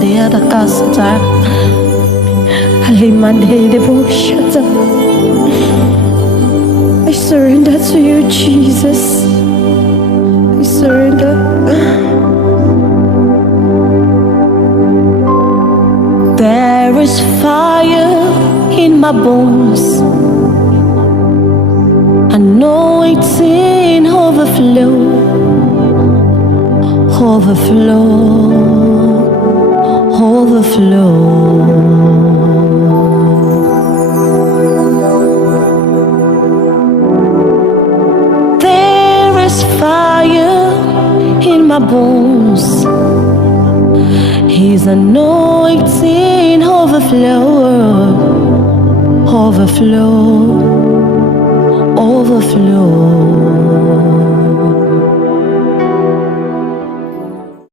the other casata. Alimande de Boshata. I surrender to you, Jesus. I surrender. There is fire in my bones. I know it's in overflow. Overflow, overflow. There is fire in my bones. His anointing overflow, overflow, overflow.